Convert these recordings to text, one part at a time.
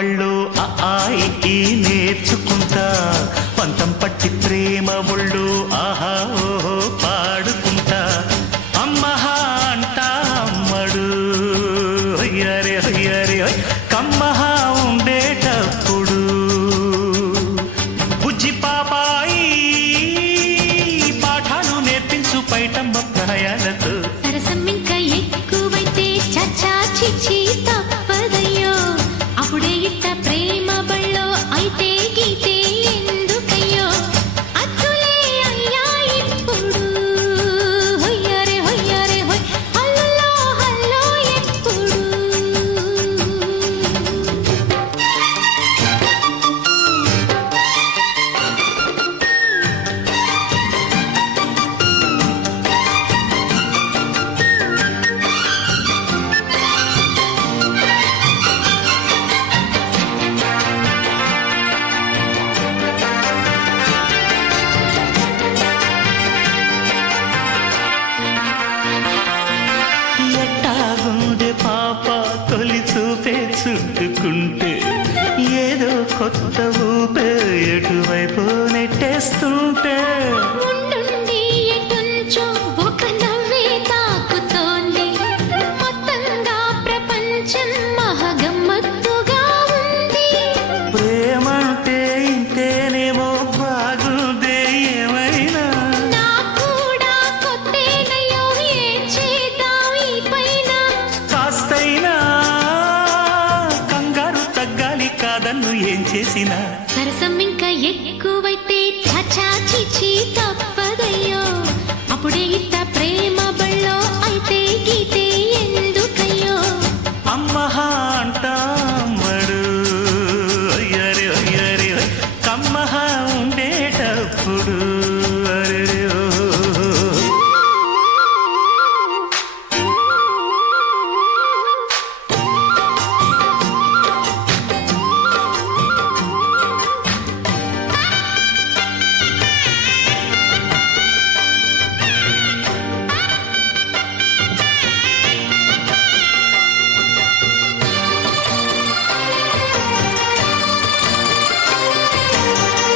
బళ్ళు ఆ ఆయి ఈ నేర్చుకుంటా పంతం పట్టి ప్రేమ ఒళ్ళు ఆహా ఓహో పాడుకుంటా అమ్మహా అంటా అమ్మడు హొయ్యరే హొయ్యరే కమ్మహా ఉండేటప్పుడు బుజ్జి పాపాయి పాఠాలు నేర్పించు పైటమ్మ ప్రాయాలతో సరసం ఇంకా ఎక్కువైతే చచ్చా చిచ్చి తప్పదయ్యో అప్పుడే ఇట్ట ప్రేమ బళ్ళో అయితే గీతే ఎందుకయ్యో అచ్చులే అయ్యా ఇప్పుడు హొయ్యరే హొయ్యరే హొయ్ హల్లో హల్లో ఎప్పుడు ఎట్టాగుండే పాప తొలి చూపే చుట్టుకుంటే ఏదో కొత్త ఊపే ఎటువైపు నెట్టేస్తుంటే ఉండుండి ఎటుంచో ఒక నవ్వే తాకుతోంది మొత్తంగా ప్రపంచం మహగమ్మత్తుగా ఉంది ప్రేమంటే ఇంతేనేమో బాగుందే ఏమైనా నాకు కూడా కొత్తేనయ్యో ఏం చేద్దాం ఈ పైన కాస్తైనా కంగారు తగ్గాలి కాదన్ను ఏం చేసినా సరసం ఇంకా ఎక్కువైతే చచా చిచి తప్పదయ్యో అప్పుడే ఇట్ట ప్రేమ బళ్ళో అయితే గీతే ఎందుకయ్యో అమ్మహా అంటామడు అయ్యరే అయ్యరే కమ్మహా ఉండేటప్పుడు అరెరే ఓ.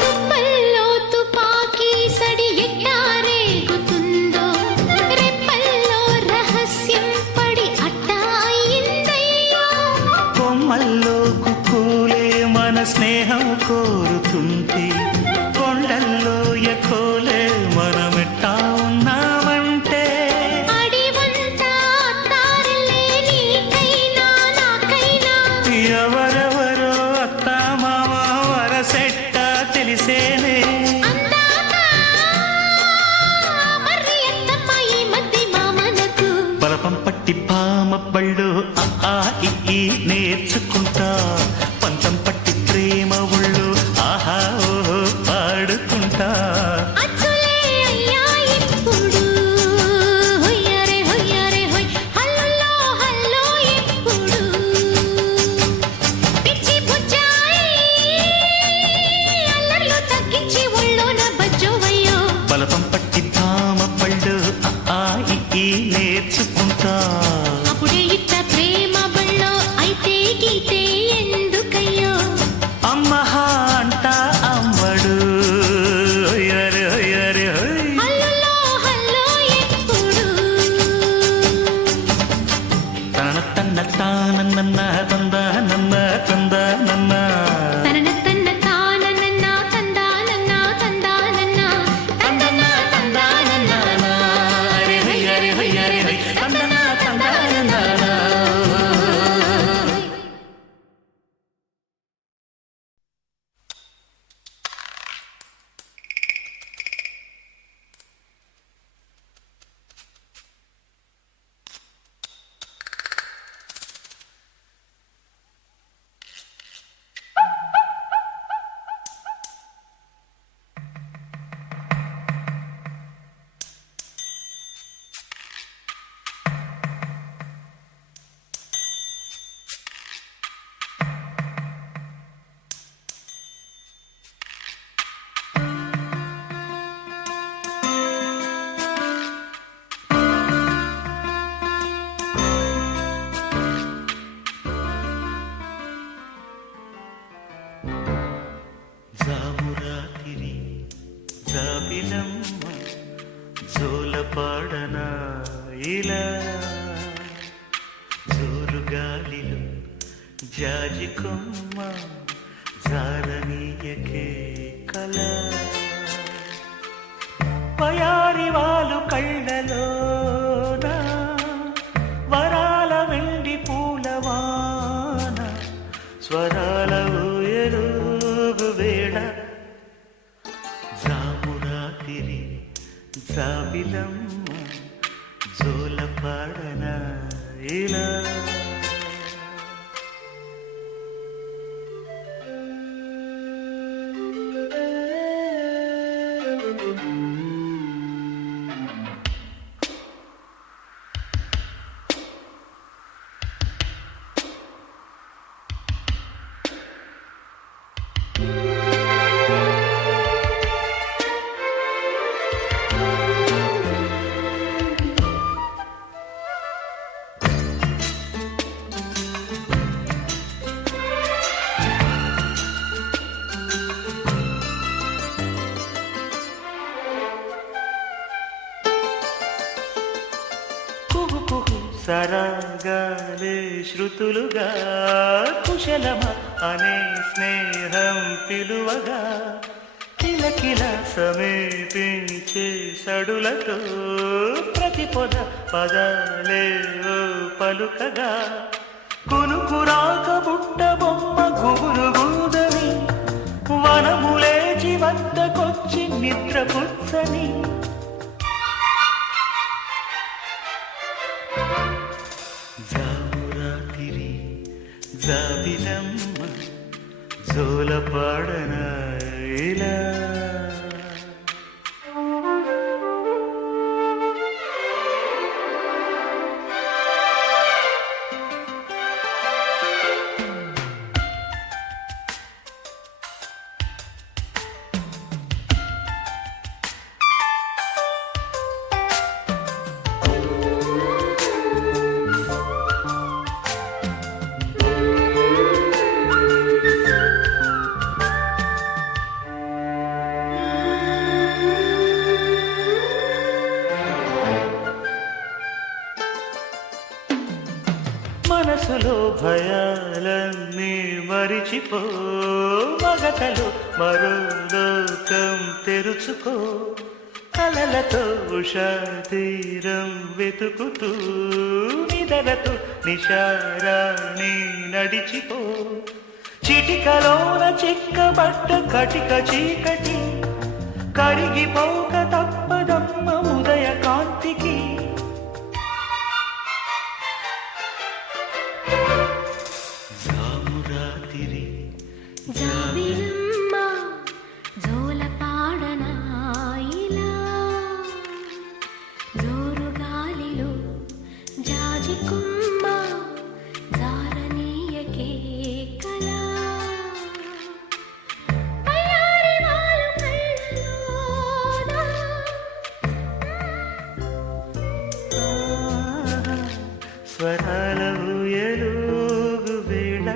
తుప్పల్లో తుపాకీ సడి ఎట్టా రేగుతుందో రెప్పల్లో రహస్యం పడి అట్టా అయిందయ్యో కొమ్మల్లో కుక్కూలే మన స్నేహం కోరుతుంటే కొండల్లో ఎకోలే మనమెట్టా ఉన్నామంటే అడివంతా అత్తారిల్లే నీకైనా నాకైనా ఎవరెవరో అత్త మామ వరసెట్ట తెలిసేనే అందాక మర్రి అత్తమ్మ ఈ మధ్య మామనకు బలపం పట్టి పామ బళ్ళు ఆ ఆ ఇ ఈ నేర్చుకుంటా పంతం పట్టి ప్రేమ ఒళ్ళు ఆహా ఓహో పాడుకుంటా అచ్చులే అయ్యా ఇప్పుడు హొయ్యరే హొయ్యరే హొయ్ హల్లో హల్లో ఎప్పుడు పిచ్చి బుజ్జాయి అల్లర్లు తగ్గి జాబిలమ్మ జోలపాడన ఇలా జోరుగాలిలో జాజి కొమ్మ జారనీయకే కల పయారి వాళ్ళు కళ్ళలోన వరాల వెండి పూలవాన స్వరాల ఊయలుగు వేళ జామురాతిరి జాబిలమ్మ జోలపాడన ఇలా సరాగాలే శృతులుగా కుశలమ అనే స్నేహం పిలువగా కిలకిల సమీపించే సడులతో ప్రతి పొద పదాలే పలుకగా కునుకురాక బుట్ట బొమ్మ గుబురు గూదని వనములేచి వద్దకొచ్చి నిద్ర పుచ్చని జామురాతిరి జాబిలమ్మ జోలపాడన ఇలా మనసులో భయాలన్నీ మరిచిపో మగతలో మరో లోకం తెరుచుకో కలలతో ఉషా తీరం వెతుకుతూ నిదలతో నిశారాణి నడిచిపో చిటికలోన చిక్కబట్ట కటిక చీకటి కరిగిపోక తప్పదమ్మ ఉదయ కాంతికి జాబిలమ్మ జోలపాడన ఇలా జోరు గాలిలో జాజి కొమ్మ జారనీయకే కల పయారి వాళ్ళు కళ్ళలోన స్వరాల ఊయలుగు వేళ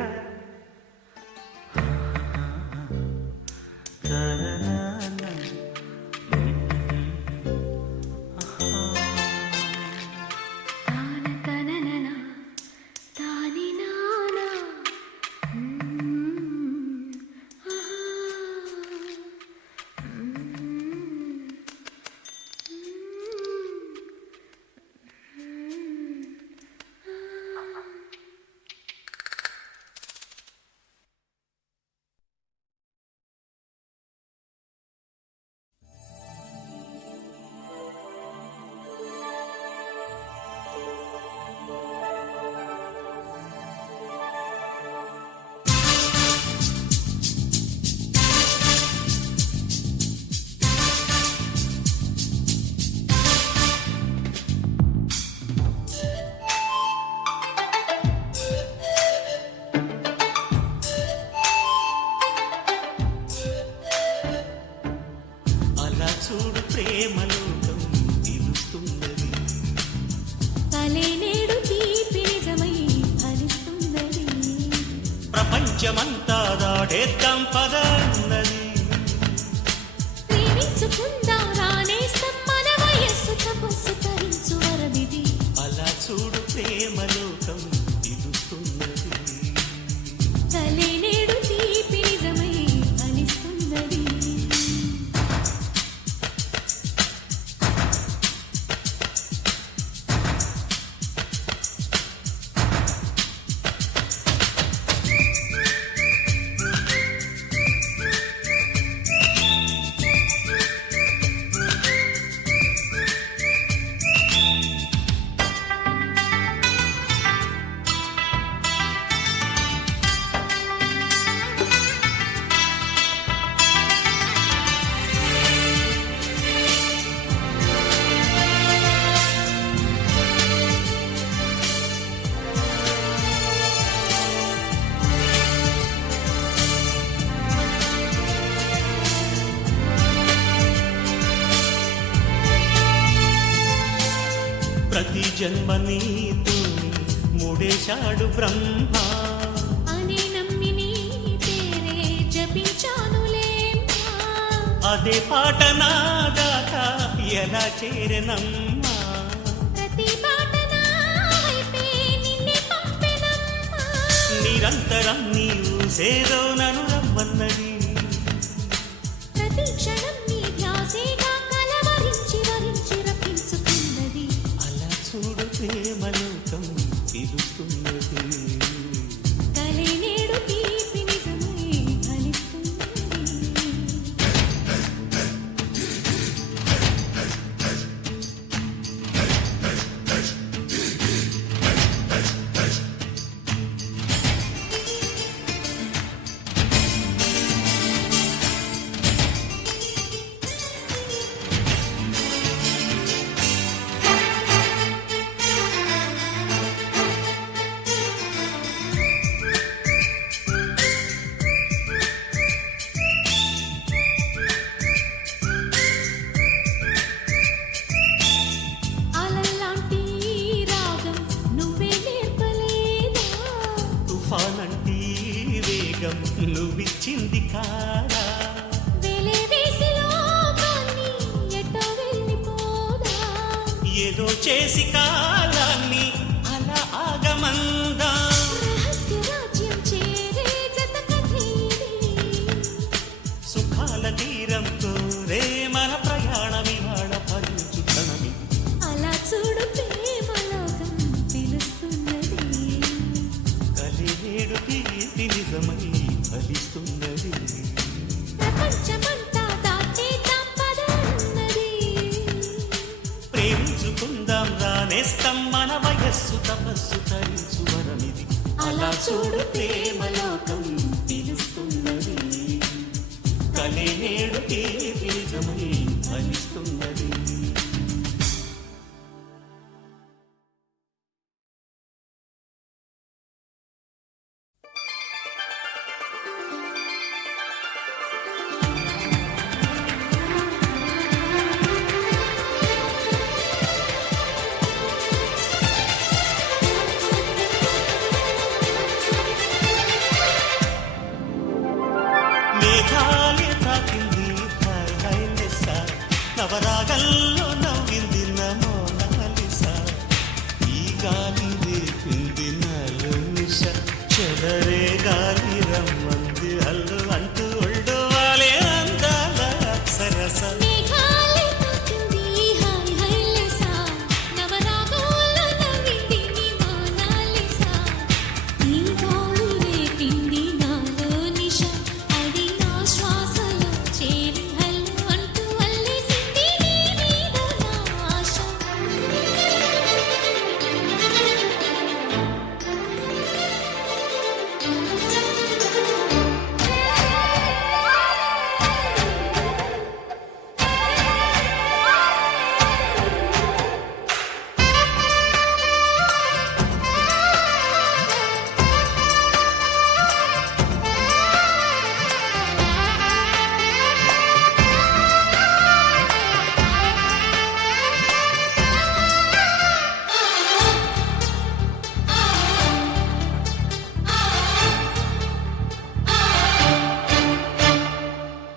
చూడు ప్రేమలోకం తెలుస్తున్నది కలే నేడు తీపి నిజమై ఫలిస్తున్నది ప్రపంచమంతా దాటేద్దాం పదన్నది ప్రేమించుకుందాం జన్మ నీతోని మూడేశాడు బ్రహ్మ అని నమ్మి నీ పేరే జపించానులేమ్మా. అదే పాట నా దాక ఎలా చేరనమ్మా ప్రతి పాట నా వైపే నిన్నే పంపెనమ్మా. నిరంతరం నీవు సేదో నన్ను రమ్మన్నది ప్రతి క్షణం నీ ధ్యాసేగా కలవరించి వరించి రప్పించుకున్నది. అలా చూడు ప్రేమలోకం పిలుస్తున్నది కలే నేడు తీపి నిజమై ఫలిస్తున్నది. అలల్లాంటి రాగం నువ్వే నేర్పలేదా? తుఫానంటి వేగం నువ్విచ్చింది కాడా వెలే వేసి లోకాన్ని ఎటో వెళ్ళిపోదా? ఏదో చేసి కాలాన్ని అలా ఆగమందా రహస్య రాజ్యం చేరే జత కథేది. సుఖాల తీరంతో రే మన ప్రయాణమివాడ పరుచు క్షణమి అలా చూడు ప్రేమలోకం పిలుస్తున్నది. కలినేడు తీపి నిజమై ఫలిస్తున్నది ప్రపంచమంతా దాటేద్దాం పద అన్నది. ప్రేమించుకుందాం రానేస్తాం మన వయస్సు తపస్సు తరించు వరమిది అలా చూడు ప్రేమలోకం పిలుస్తున్నది కలినేడు తీపి నిజమై ఫలిస్తున్నది మేఘాలే తాకింది హాయ్ హాయ్ లెస్స నవరాగల్లో నవ్వింది నమోనాలిస ఈ గాలి రేపింది నాలో నిశ చెదరే గాలి రమ్మంది హల్లు అంటూ ఒళ్ళు వాలే అందాల అప్సరస మేఘాలే తాకింది హాయ్ హాయ్ లెసా. నవరాగంలో నవ్వింది నీ మోనాలిసా. ఈ గాలి రేపింది నాలో నిశ. అది నా శ్వాసలో చేరి హల్లు అంటూ అల్లేసింది నీ మీద నా ఆశ.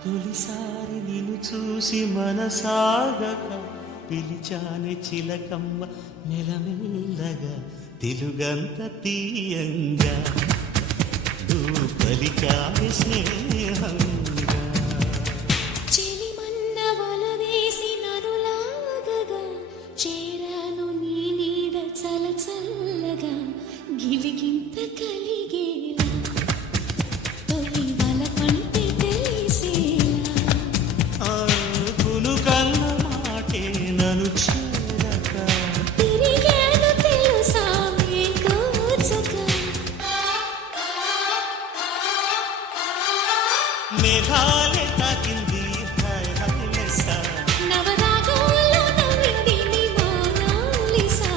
తొలిసారి నిన్ను చూసి మనసాగక పిలిచాని చిలకమ్మ మెలమెల్లగా తెలుగంత తీయంగా నువ్వు పలికాని స్నేహంగా చెలిమన్న వల వేసి నన్ను లాగగా చేరాను నీ నీడ చల చల్లగా గిలిగింత కలిగేలా తొలి వల పంటే తెలిసేలా కునుకన్న మాటే నన్ను చేరక తిరిగాను తెలుసా తోచక. మేఘాలే తాకింది హాయ్ హాయ్ లెస్స నవరాగంలో నవ్వింది నీ మోనాలిసా.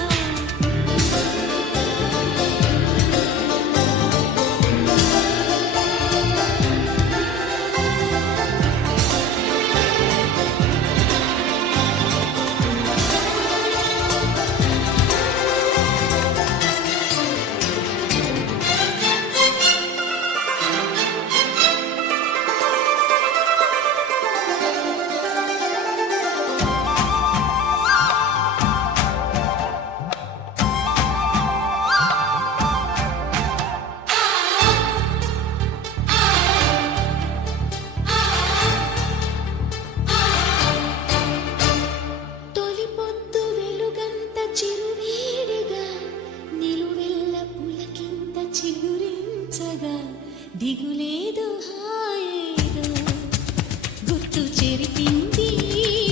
చెరిపింది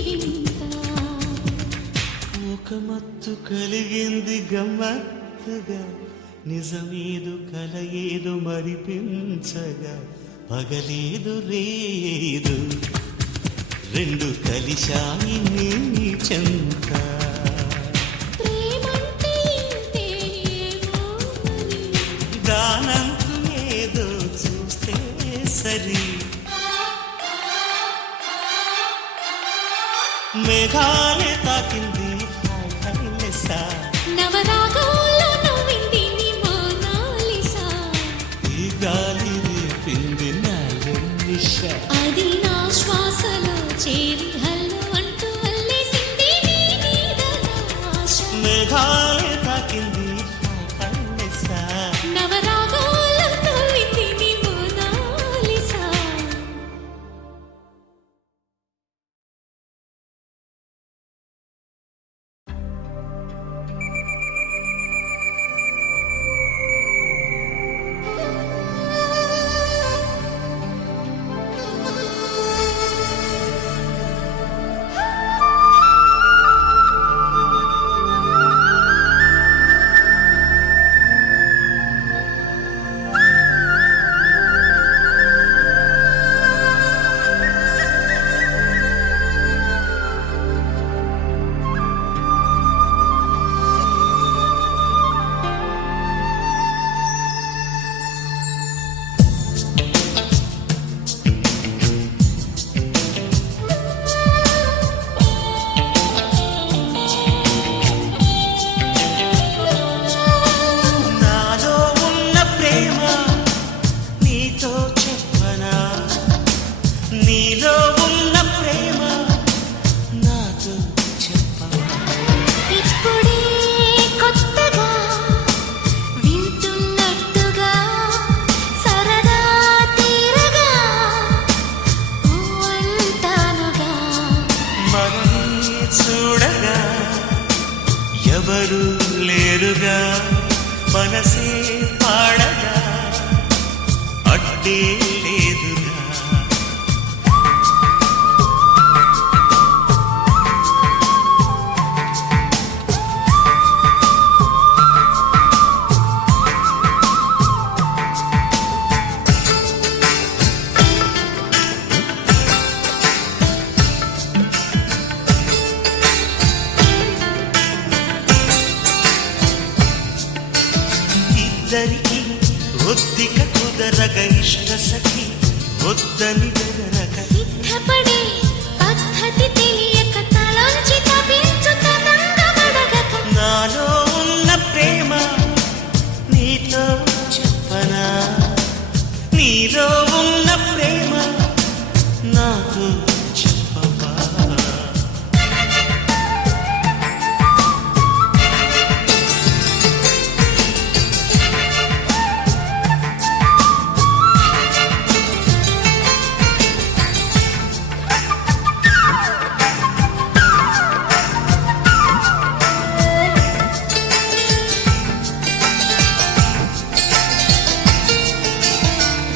వింత. ఒక మత్తు కలిగింది గమ్మత్తుగా, నిజమేదు కల ఏదు మరిపించగా, పగలేదు రేదు రెండు కలిశాయి నీ చెంత. ప్రేమంటే ఇంతేమో మరి. దానంతు ఏదో చూస్తే సరి. మేఘాలే తాకింది హైలెస్సా, నవరాగాల్లో నవ్వింది నీ మోనాలిసా. ఈ గాలి రేపింది నాలో నిష. అది నా శ్వాసలో చేరి హల్లు అంటూ అల్లేసింది నీ మీద నా ఆశ. మేఘాలే తాకింది హైలెస్సా, నవరాగాల్లో నవ్వింది నీ మోనాలిసా. నాలో ఉన్న ప్రేమ నీతో చెప్పనా, నీలో ఉన్న ప్రేమ నాతో చెప్పవా. ఇప్పుడే కొత్తగా వింటున్నట్టుగా సరదా తీరగా ఊ అంటానుగా. మనల్ని చూడగా ఎవరు లేరుగా, మనసే పాడగా అడ్డే లేదుగా. ఇద్దరికి ఒత్తిక కుదరగ, ఇష్ట సఖి వద్దని బెదరగ. సిద్ధపడే పద్ధతి తెలియక తలోంచి తప్పించు తనంగమడగక. నాలో ఉన్న ప్రేమ నీతో చెప్పనా, నీలో ఉన్న ప్రేమ నాతో చెప్పవా.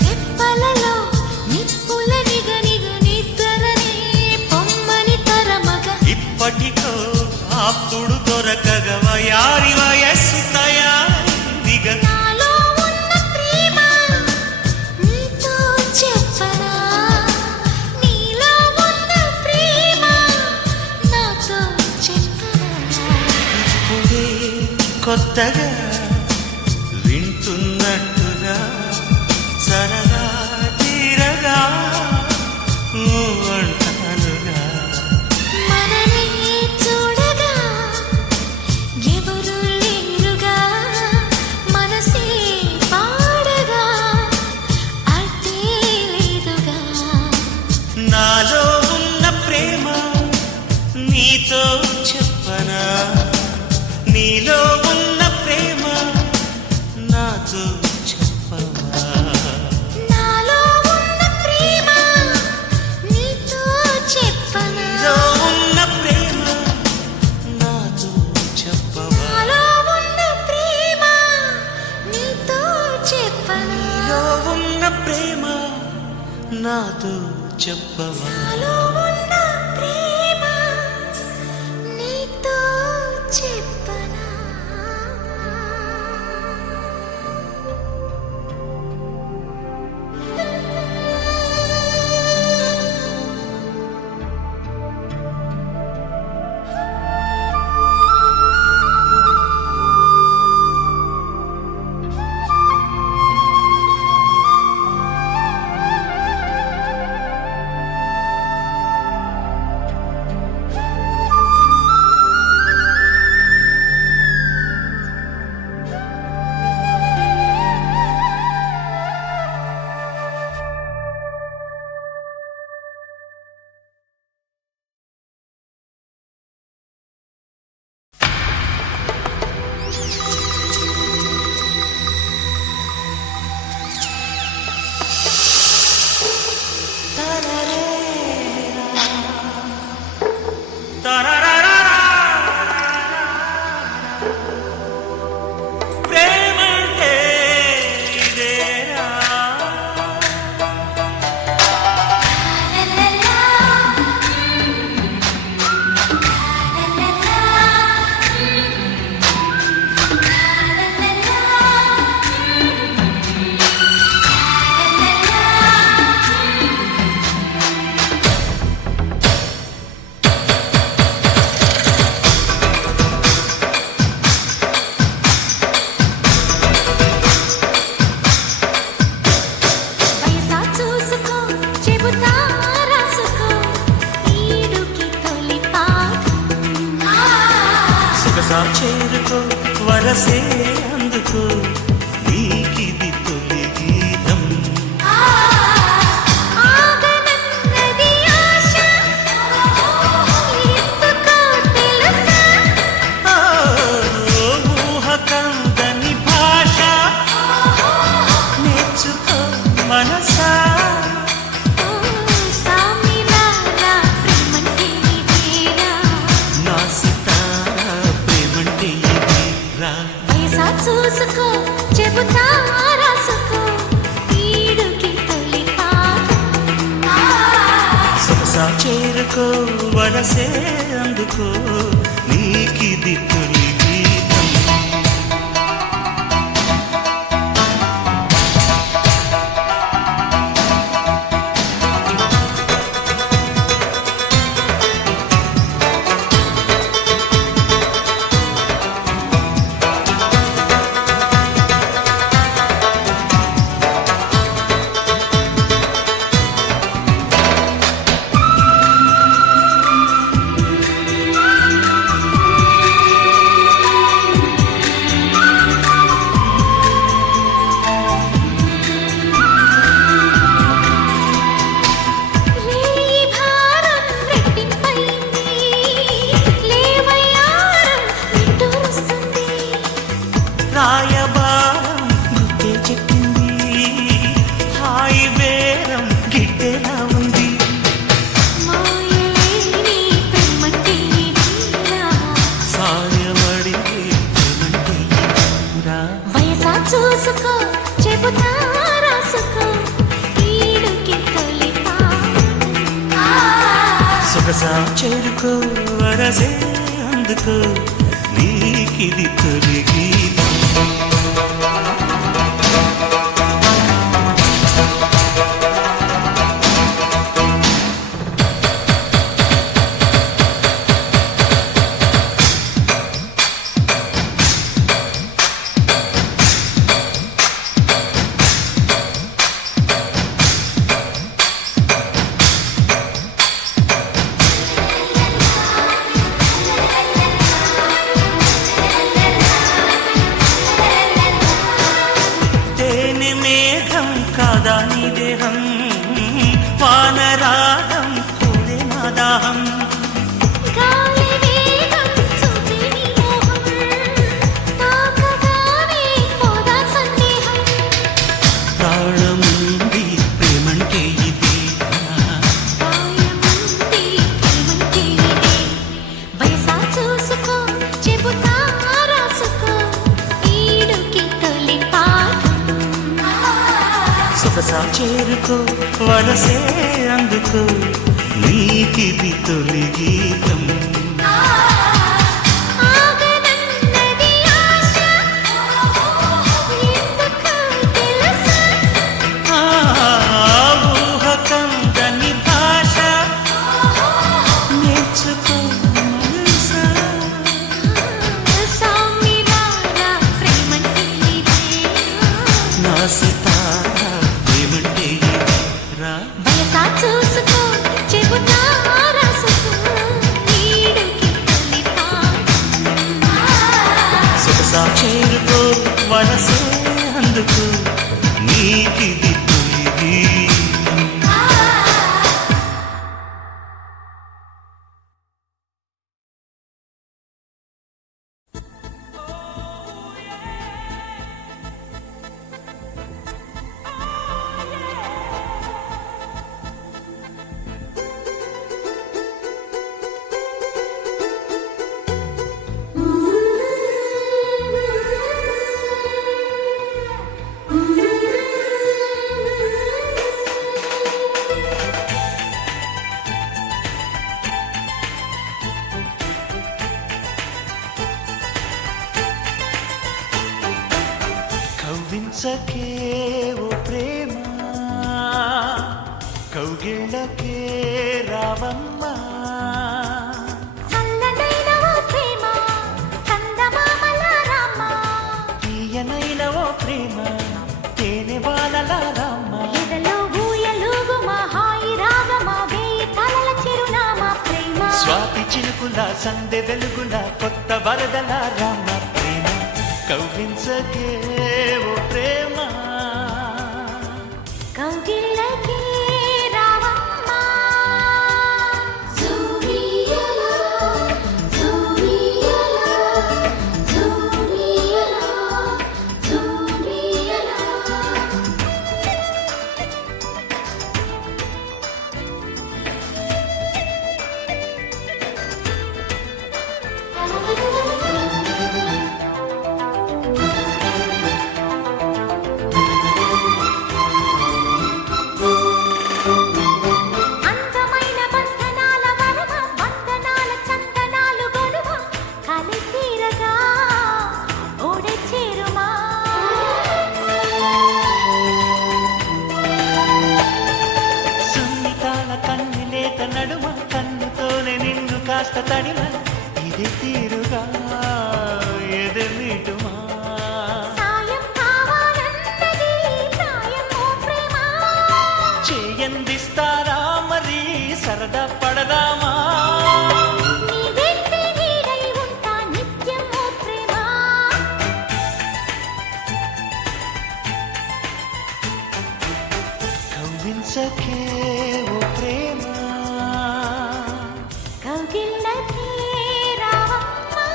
రెప్పలలో నిప్పుల నిగనిగ నిద్రనే పొమ్మని తరమగ. ఇప్పటికో ఆప్తుడు దొరకగ, వయారి వయస్సు తయారీగ. నాలో ఉన్న ప్రేమ నీతో చెప్పనా, నీలో ఉన్న ప్రేమ నాతో చెప్పనా. ఇప్పుడే కొత్తగా వింటున్నట్టుగా సరదా తీరగా ఊ అంటానుగా. మననే చూడగా ఎవరు లేరుగా, మనసే పాడగా అడ్డే లేదుగా. నాలో ఉన్న ప్రేమ నీతో చెప్పనా, నీలో ఉన్న ప్రేమ నాతో చెప్పవా. నాలో ఉన్న ప్రేమ నీతో చెప్పనా, నీలో ఉన్న ప్రేమ నాతో చెప్పవా. నాలో ఉన్న ప్రేమ నీతో చెప్పనా, నీలో ఉన్న ప్రేమ నాతో చెప్పవా. నాలో ఉన్న సొగసా చేరుకో వరసే అందుకో నీకిది తొలి గీతం ఆగనన్నది ఆశ ఎందుకో తెలుసా ఊహ కందని భాష నేర్చుకో మనసా సామిరారా ప్రేమంటే ఇదేరా నా సితారా ప్రేమంటే ఇది రా వయసా చూసుకో చెబుతా రాసుకో ఈడుకి తొలి పాఠం సొగసా చేరుకో వరసే అందుకో నీకిది తొలి గీతం లేయి భారం రెట్టింపైంది లేవయ్యారం నిట్టూరుస్తుంది రాయబారం గుట్టే చెప్పింది హాయి బేరం గిట్టెలా ఉంది మాయలేని ప్రేమంటే ఇదేరా సాయమడి ప్రేమంటే రా వయసా చూసుకో చెబుతా రాసుకో ఈడుకి తొలి పాఠం సొగసా చేరుకో వరసే అందుకో నీకిది తొలి గీతం తేనె మేఘం కాదా నీ దేహం వానరాగం కోరే నా దాహం గాలి వేగం చూపే నీ మోహం తాకగానే పోదా సందేహం ప్రాణముంది ప్రేమంటే ఇది గాయముంది ప్రేమంటే ఇదే వయసా చూసుకో చెబుతా రాసుకో ఈడుకి తొలి పాఠం సొగసా చేరుకో వరసే అందుకో నీకిది తొలి గీతం ఆగనన్నది ఆశ ఎందుకో తెలుసా ఊహ కందని భాష నేర్చుకో మనసా సామిరారా ప్రేమంటే ఇదేరా నా సితారా ప్రేమంటే ఇది రా వయసా చూసుకో చెబుతా రాసుకో ఈడుకి తొలి పాఠం సొగసా చేరుకో వరసే అందుకో నీకిది తొలి గీతం కవ్వించకే ఓ ప్రేమ కౌగిళ్ళకే రావమ్మా చల్లనైన ఓ ప్రేమ చందమామల రామ తీయనైన ఓ ప్రేమ తేనె బాలల రామ్మ ఎదలో ఊయలుగు మా హాయి రాగమా వేయి తలల చిరునామా ప్రేమ స్వాతి చినుకుల సందె వెలుగుల కొత్త వరదల రామ ప్రేమ కవ్వించకే ఓ ప్రేమ కౌగిళ్ళకే రావమ్మా జూమియలా జూమియలా జూమియలా జూమియలా అందమైన బంధనాల వరమ వందనాల చందనాలు గొలువ కలి తీరగా ఓడే చేరుమా సున్నితాల కన్నెలేత నడుమ కన్నుతోనే నిన్ను కాస్త తడిమ ఇది తీరుగా ఎదమిటుమా సాయం కావాలన్నది ప్రాయం ఓ ప్రేమ చేయందిస్తారా మరి సరదా పడదామా నీ వెంటే నీడై ఉంటా నిత్యం ఓ ప్రేమ కవ్వించకే ఓ ప్రేమ కౌగిళ్ళకే రావమ్మా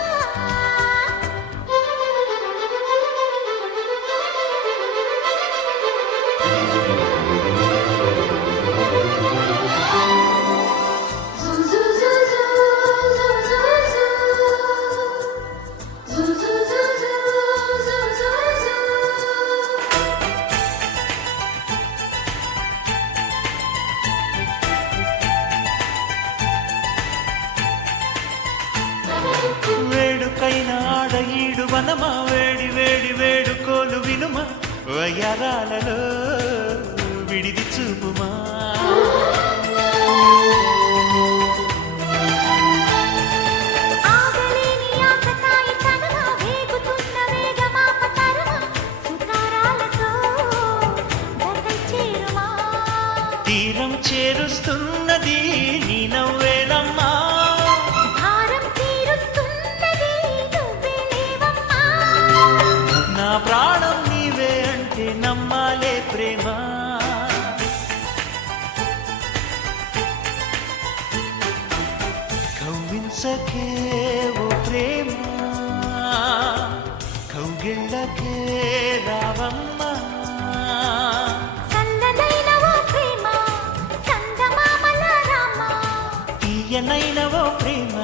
వేడుకైన ఆడ ఈడు వనమా వేడి వేడి వేడుకోలు వినుమా వయ్యారాలలో విడిది చూపుమా ఆగలేని ఆకతాయి తనమ వేగుతున్న వేగమాప తరమ సుతారాలతో దత్తై చేరుమా తీరం చేరుస్తున్నది నీ నవ్వేనమ్మా భారం తీరుస్తున్నది నువ్వే లేవమ్మా నా ప్రాణం నీవే అంటే నమ్మాలే ప్రేమ కవ్వించకే ఓ ప్రేమ కౌగిళ్ళకే రావమ్మా సన్ననైన ఓ ప్రేమ చందమామల రామ తీయనైన ఓ ప్రేమ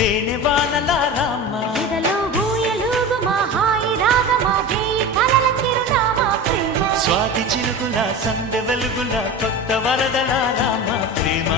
తేనె వానల రామ ఇదలో ఊయలుగు మా హాయి రాగమా వేయి కలల చిరునామా ప్రేమ స్వాతి చినుకుల సందె వెలుగుల కొత్త వరదల రామ ప్రేమ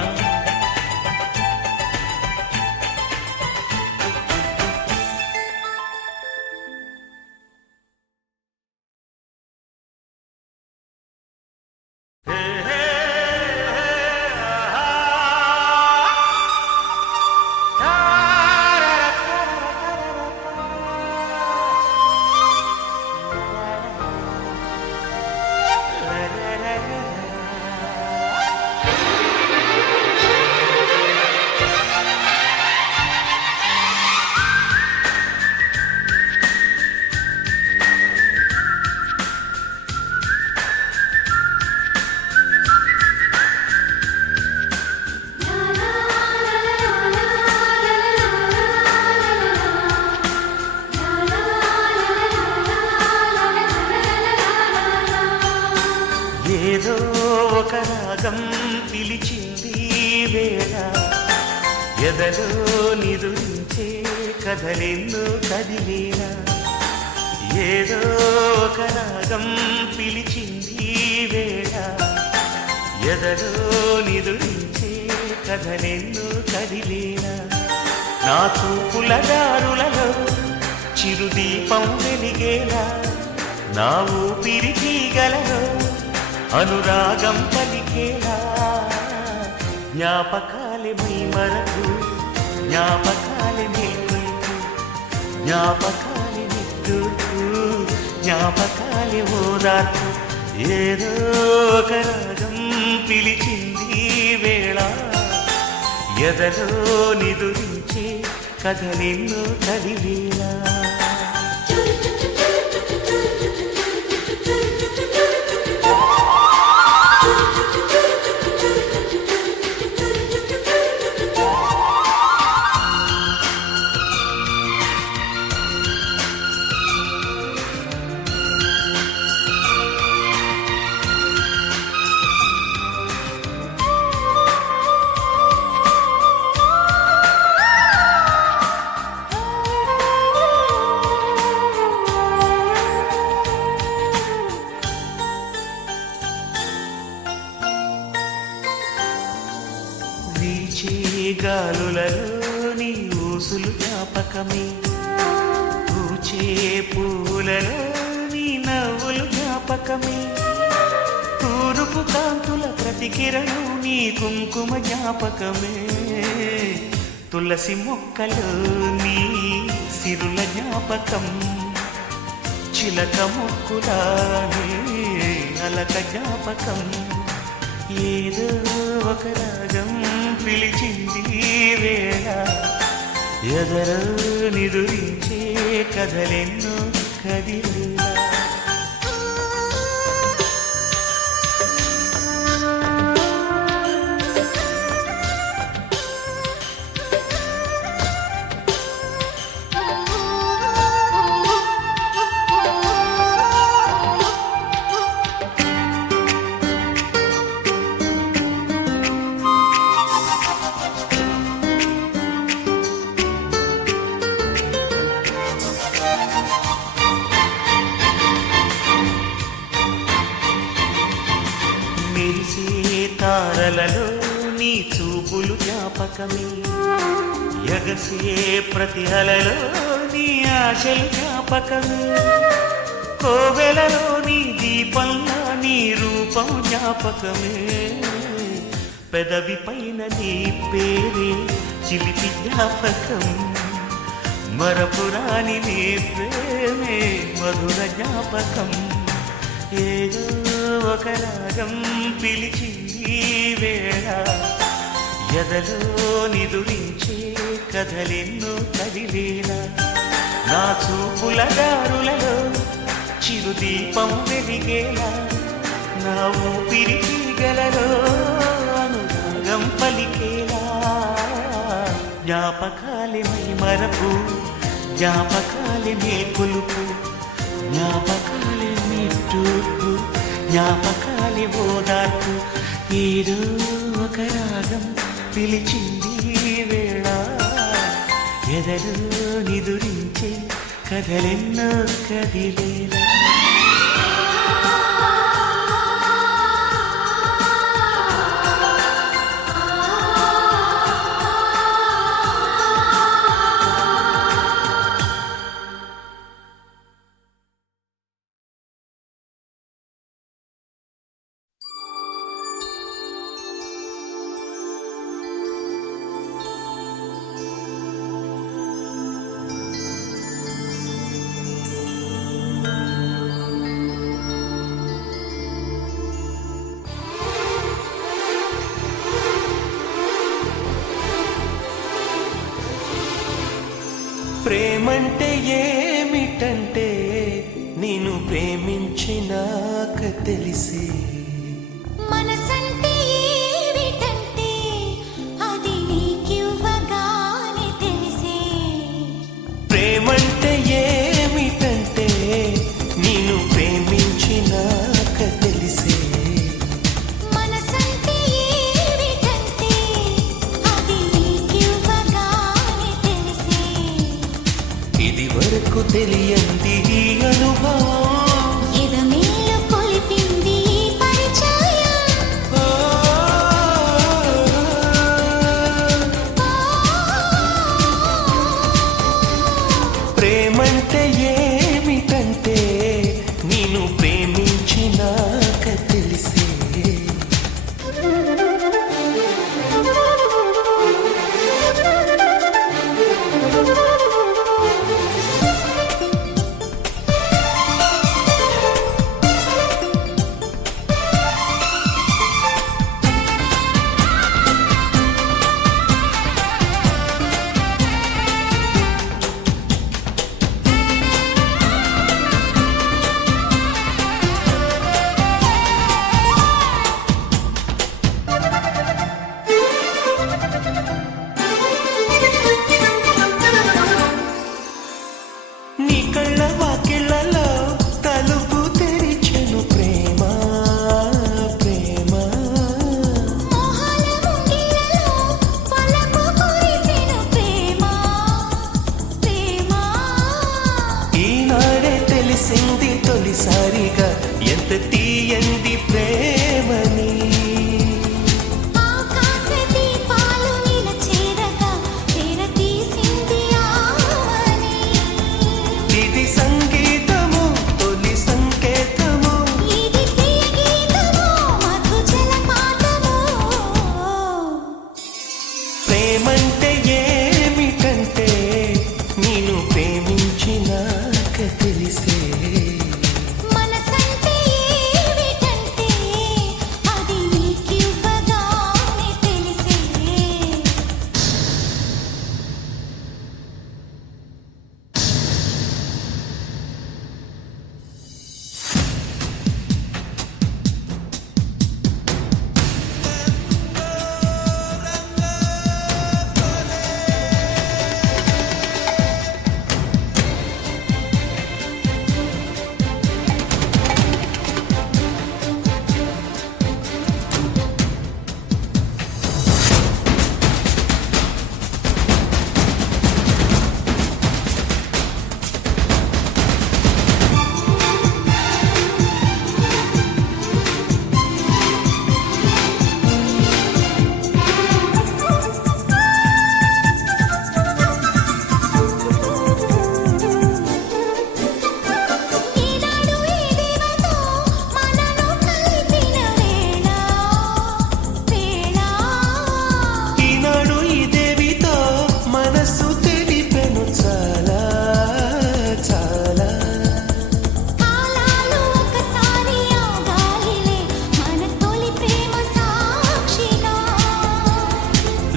ఏదో ఒక రాగం పిలిచింది వేళ ఎదలో నిదురించే కథలెన్నో కదిలేనా ఏదో ఒక రాగం పిలిచింది వేళ ఎదలో నిదురించే కథలెన్నో కదిలేనా నా చూపుల దారులలో చిరుదీపం వెలిగేలా నా ఊపిరి తీగలలో అనురాగం పలికేలా జ్ఞాపకాలే మై మరకు జ్ఞాపకాలే మేల్కొల్పు జ్ఞాపకాలే నిట్టూర్పు జ్ఞాపకాలే ఓదార్పు ఏదో ఒక రాగం పిలిచింది వేళ ఎదలో నిదురించే కథ నిన్ను కదిలేలా వీచే గాలులలో నీ ఊసులు జ్ఞాపకమే పూచే పూలలో నీ నవ్వులు జ్ఞాపకమే తూరుపు కాంతుల ప్రతికిరణం నీ కుంకుమ జ్ఞాపకమే తులసి మొక్కలో నీ సిరుల జ్ఞాపకం చిలక మొక్కులా అలక జ్ఞాపకం ఏదో ఒక రాగం పిలిచింది వేళ ఎదరో నిదురించే కథలెన్నో కదిలేలా మెరిసే తారలలో నీ చూపులు జ్ఞాపకమే ఎగసే ప్రతి అలలో నీ ఆశలు జ్ఞాపకమే కోవెలలో నీ దీపంలా నీ రూపం జ్ఞాపకమే పెదవి పైన నీ పేరే చిలిపి జ్ఞాపకం మరపురాని నీ ప్రేమే మధుర జ్ఞాపకం ఏదో ఒక రాగం పిలిచింది వేళ ఎదలో నిదురించే కథలెన్నో కదిలేలా నా చూపుల దారులలో చిరుదీపం వెలిగేలా నా ఊపిరి తీగలలో అనురాగం పలికేలా జ్ఞాపకాలే మై మరపు జ్ఞాపకాలే మేల్కొలుపు జ్ఞాపకాలే నిట్టూర్పు జ్ఞాపకాలే ఓదార్పు ఏదో ఒక రాగం పిలిచింది వేళ ఎదలో నిదురించే కథలెన్నో కదిలేలా ప్రేమంటే ఏమిటంటే నిన్ను ప్రేమించినాక తెలిసి మనసంటే ఏమిటంటే అది నీకివ్వగానే తెలిసే ప్రేమంటే ఏమిటంటే నిన్ను ప్రేమించినాక తెలిసి మనసంటే ఏమిటంటే అది నీకివ్వగానే తెలిసే ఇది వరకు తెలియంది ఈ అనుభవం ఎదమేలు కొలిపింది ఈ పరిచయం ప్రేమంటే ఏమిటంటే నిన్ను ప్రేమించినాక తెలిసే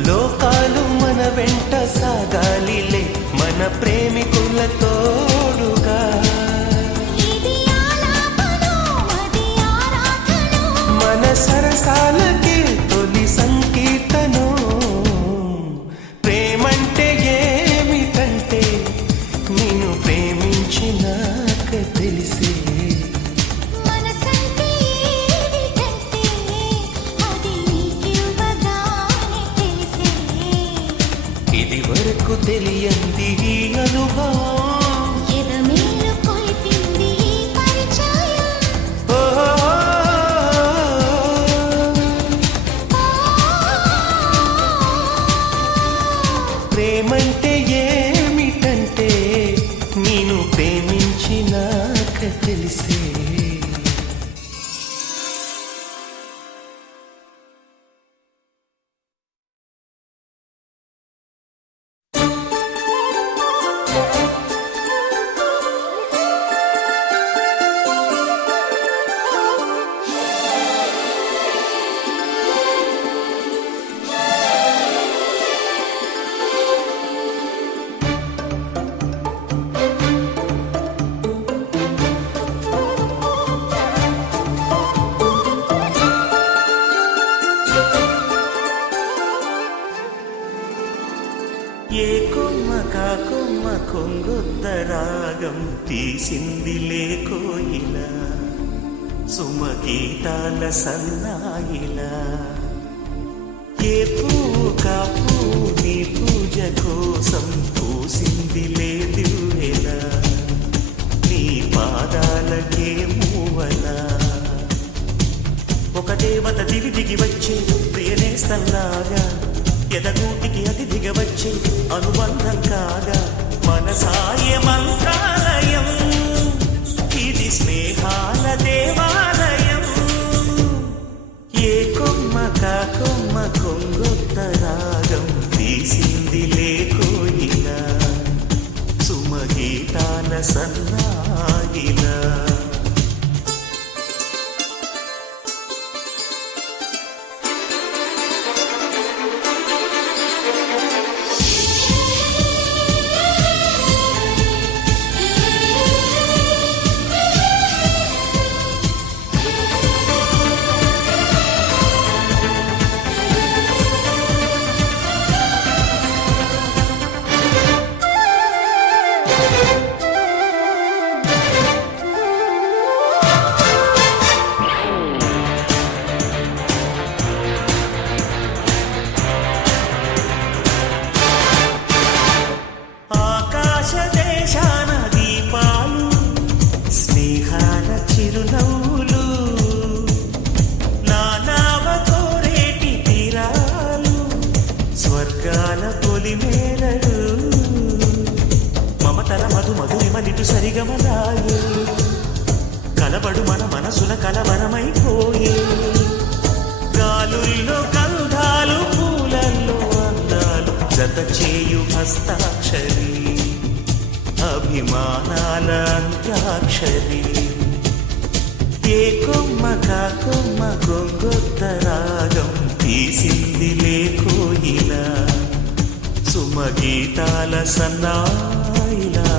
లోకాలు మన వెంట సాగాలిలే మన ప్రేమికుల తోడుగా ఇది ఆలాపన అది ఆరాధన మన సరసాలకి తొలి సంకీర్తనం ప్రేమంటే ఏమిటంటే నిన్ను ప్రేమించినాక తెలిసే మనసంటే ఏమిటంటే అది నీకివ్వగానే తెలిసే ఇది వరకు తెలియంది ఈ అనుభవం ఎదమేలు కొలిపింది ఈ పరిచయం ఓ, ప్రేమంటే ఏమిటంటే నేను ప్రేమించినాక తెలిసే ఏ కొమ్మ కాకొమ్మ కొంగొద్ద రాగం తీసిందిలే కోయిల సుమగీతాల సన్నాయిలా ఏ పువ్వు కాపు నీ పూజ కోసం పూసిందిలే దివ్వెల నీ పాదాలకే మూవలా ఒక దేవత దిగి దిగి వచ్చే ప్రియనేస్తంలాగా ఎదగూటికి అతిథిగా వచ్చే అనుబంధం కాగా మనసాయ మంత్రాలయం ఇది స్నేహాల దేవాలయం ఏ కొమ్మ కాకొమ్మ కొంగొత్త రాగం తీసిందిలే కోయిల సుమగీతాల సన్నాయిలా ఆకాశ దేశాన దీపాలు స్నేహాల చిరునవ్వులు నానావ కోరేటి తీరాలు స్వర్గాల పొలిమేరలు మమతల మధు మధురిమలిటు సరిగమలాయే కలబడు మన మనసుల కలవరమైపోయే గాలుల్లో గంధాలు పూలల్లో అందాలు జత చేయు హస్తాక్షరి అభిమానాల అంత్యాక్షరి ఏ కొమ్మ కాకొమ్మ గొంగొత్త రాగం తీసిందిలే కోయిల సుమగీతాల సన్నాయిలా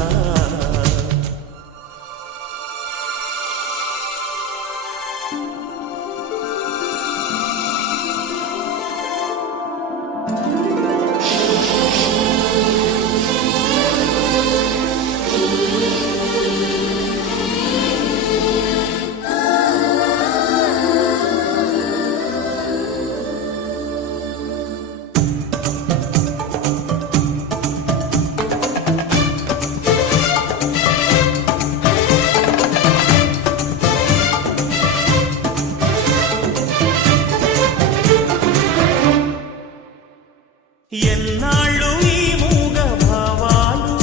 ఎన్నాళ్ళు ఈ మూగ భావాలు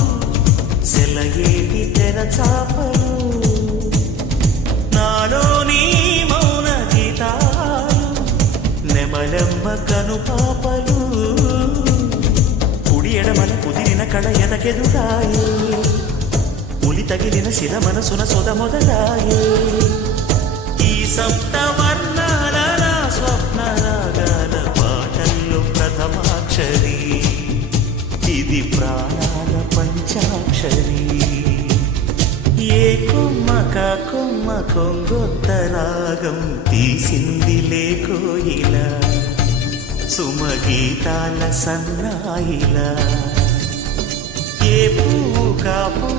సెలయేటి తెరచాపలు నాలోని మౌన గీతాలు నెమలెమ్మ కనుపాపలు కుడి ఎడమల కుదిరిన కళ ఎదకెదురాయే ఉలి తగిలిన శిల మనసున సొద మొదలాయే ఈ సప్త వర్ణాల నా స్వప్న రాగాల పాటల్లో ప్రథమాక్ష పంచాక్షరి ఇది ప్రాణాల పంచాక్షరి ఏ కొమ్మక కొమ్మ కొంగొత్త రాగం తీసిందిలే కోయిల సుమగీతాల సన్నాయిలా ఏ పువ్వు కాపు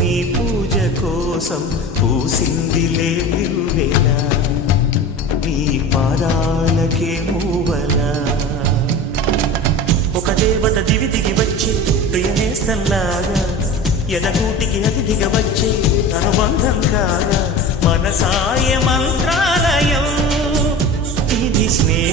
నీ పూజ కోసం పూసిందిలే విలువెల నీ పాదాలకే మూవలా ఒక దేవత దివి దిగి వచ్చి ప్రియనేస్తంలాగా ఎదగూటికి అతిథిగా వచ్చి అనుబంధం కాగా మన సాయ మంత్రాలయం ఇది స్నేహ